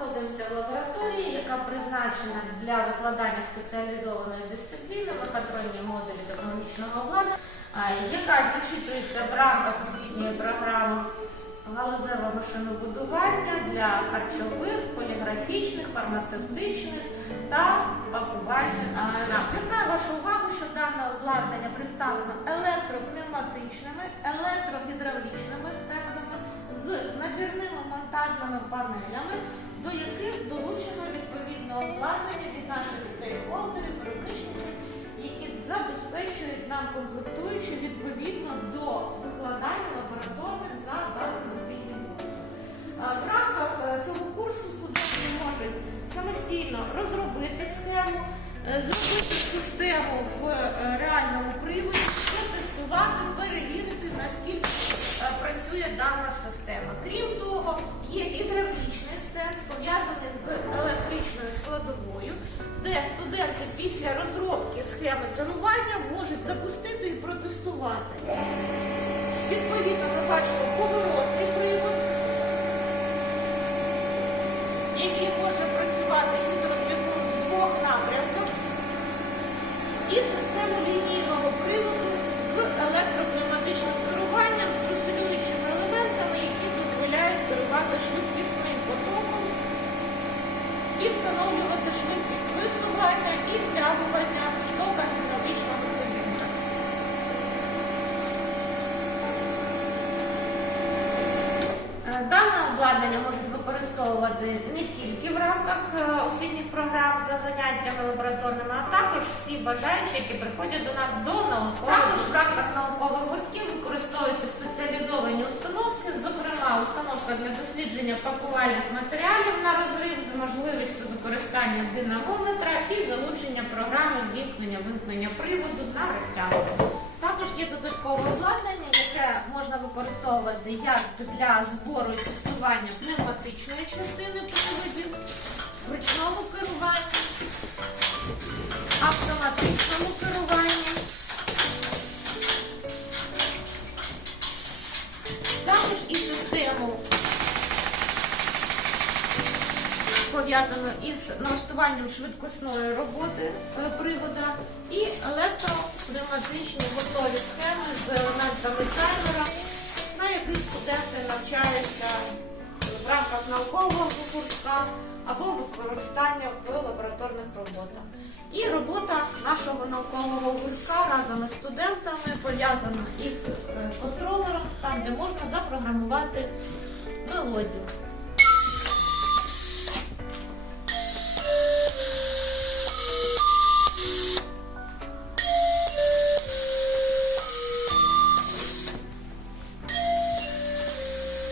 знаходимося в лабораторії, яка призначена для викладання спеціалізованої дисципліни мехатронні модулі технологічного обладнання, яка зачитується в рамках освітньої програми галузеве машинобудування для харчових, поліграфічних, фармацевтичних та пакувальних а, напрямків. Вашу увагу, що дане обладнання представлено електропневматичними, електрогідравлічними стендами з надвірними монтажними панелями, до яких долучено відповідне обладнання від наших стейкхолдерів, виробничників, які забезпечують нам комплектуючі відповідно до викладання лабораторних за даним освітнім курсом. В рамках е, цього курсу студенти можуть самостійно розробити схему, е, зробити систему в е, реальному приводі, протестувати, перевірити, наскільки працює дана система. Де студенти після розробки схеми керування можуть запустити і протестувати. Відповідно, ми бачимо поворотний привод, який може працювати гідродвигун з двох напрямків, і систему лінійного приводу з електропневматичним керуванням, з прострілюючими елементами, які дозволяють керувати швидкісним потоком і встановлювати швидкість висування і втягування штока гідравлічного циліндра. Е, Дане обладнання можуть використовувати не тільки в рамках е, освітніх програм за заняттями лабораторними, а також всі бажаючі, які приходять до нас до наукових. Також в рамках наукових гуртків використовуються спеціалізовані установки, зокрема установка для дослідження пакувальних матеріалів на розрив з можливістю використання динамометра і залучення програми вімкнення-вимкнення приводу на розтягування. Також є додаткове обладнання, яке можна використовувати як для збору і тестування пневматичної частини приводів, ручному керуванні, автоматичному керуванні. Також і систему пов'язану із налаштуванням швидкісної роботи е, привода і електропневматичні готові схеми з елементами таймера, на яких студенти навчаються в рамках наукового курска або використання в лабораторних роботах. І робота нашого наукового гуртка разом із студентами пов'язана із е, контролером, там де можна запрограмувати мелодію.